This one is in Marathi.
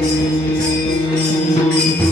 माऊली स्वामी